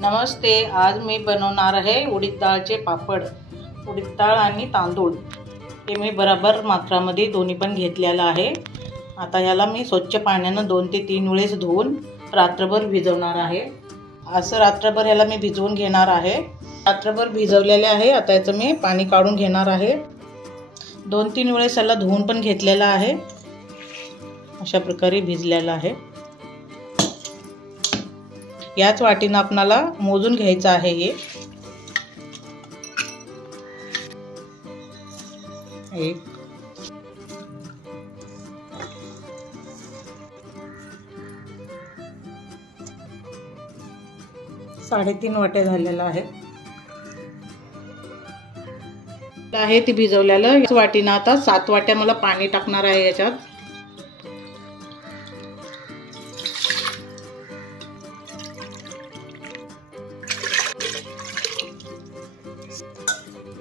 नमस्ते, आज मी बनवणार आहे उडीद डाळचे पापड। उडीद डाळ आणि तांदूळ हे मी बरोबर मात्रामध्ये दोन्ही पण घेतलेला आहे। आता ह्याला मी स्वच्छ पाण्याने 2 ते 3 वेळेस धुवून रात्रभर भिजवणार आहे। असं रात्रभर ह्याला मी भिजवून घेणार आहे। रात्रभर भिजवलेले आहे। आता याचं मी पाणी काढून घेणार आहे। 2-3 वेळेस ह्याला धुवून पण घेतलेला आहे। अशा प्रकारे भिजलेला आहे। याच वाटीने आपल्याला मोजून घ्यायचं आहे। हे 1 3.5 वाट्या झालेला आहे। ती भिजवलेलं याच वाटीने आता 7 वाट्या मला पाणी टाकणार आहे याच्यात।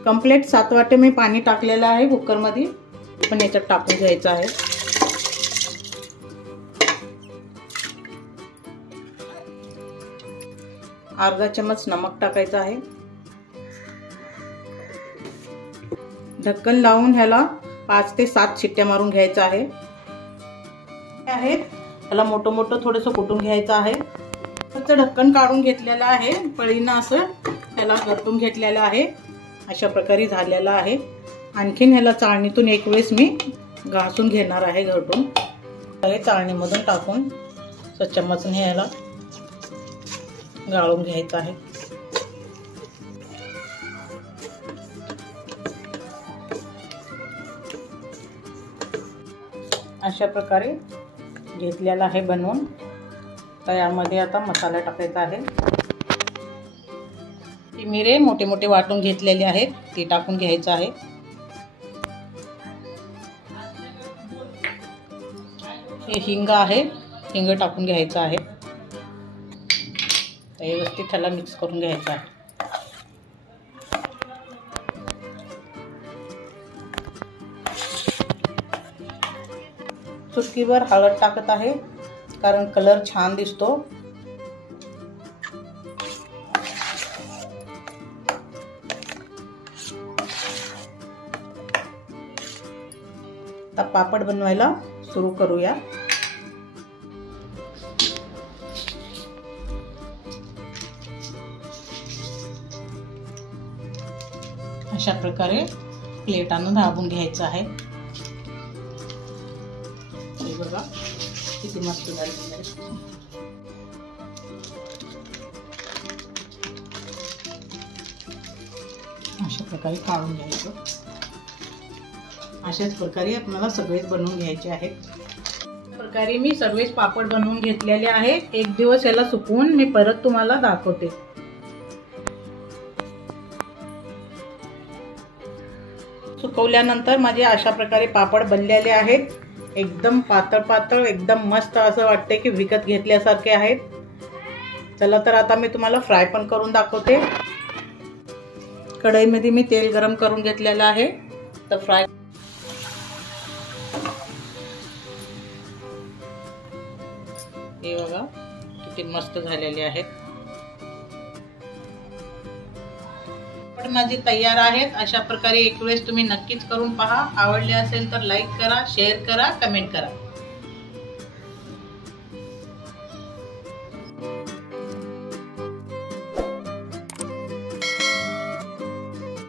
कंप्लीट 7 वाटे मी पाणी टाकलेलं आहे कुकर मध्ये। पण याच्यात टाकून घ्यायचं आहे। अर्धा चम्मच नमक टाकायचं आहे। ढक्कन लावून ह्याला 5 ते 7 शिट्ट्या मारून घ्यायचं आहे। ह्याला मोठं मोठं थोडंसं कुटून घ्यायचं आहे। त्याचं ढक्कन काढून घेतलेलं आहे। पळीनं असं ह्याला घरटून घेतलेलं आहे। अशा प्रकारे झालेला आहे। आणखीन ह्याला चाळणीतून एक वेळेस मी घासून घेणार आहे घरटून। हे चाळणीमधून टाकून चम्मचने ह्याला गाळून घ्यायचं आहे। अशा प्रकारे घेतलेला आहे बनवून। तर यामध्ये आता मसाला टाकायचा आहे। मिरे मोठे मोठे वाटून घेतलेले आहेत ते टाकून घ्यायचं आहे। हे हिंग आहे, हिंग टाकून घ्यायचं आहे। व्यवस्थित त्याला मिक्स करून घ्यायचं आहे। चुटकीभर हळद टाकत आहे कारण कलर छान दिसतो। आता पापड बनवायला सुरू करूया। अशा प्रकारे प्लेटानं दाबून घ्यायचं आहे। हे बघा किती मस्त झाले। अशा प्रकारे काढून घ्यायचं। अशाच प्रकारे आपल्याला सगळेच बनवून घ्यायचे आहेत। अशा प्रकारे मी सर्वच पापड बनवून घेतलेले आहेत। एक दिवस याला सुकवून मी परत तुम्हाला दाखवते। सुकवल्यानंतर माझे अशा प्रकारे पापड बनलेले आहेत। एकदम पातळ पातळ, एकदम मस्त असं वाटते की विकत घेतल्यासारखे आहेत। चला तर आता मी तुम्हाला फ्राय पण करून दाखवते। कढईमध्ये मी तेल गरम करून घेतलेलं आहे। तर फ्राय हे बघा किती मस्त झालेले आहेत। पण माझे तयार आहेत। अशा प्रकारे एक वेळेस तुम्ही नक्कीच करून पहा। आवडले असेल तर लाईक करा, शेअर करा, कमेंट करा।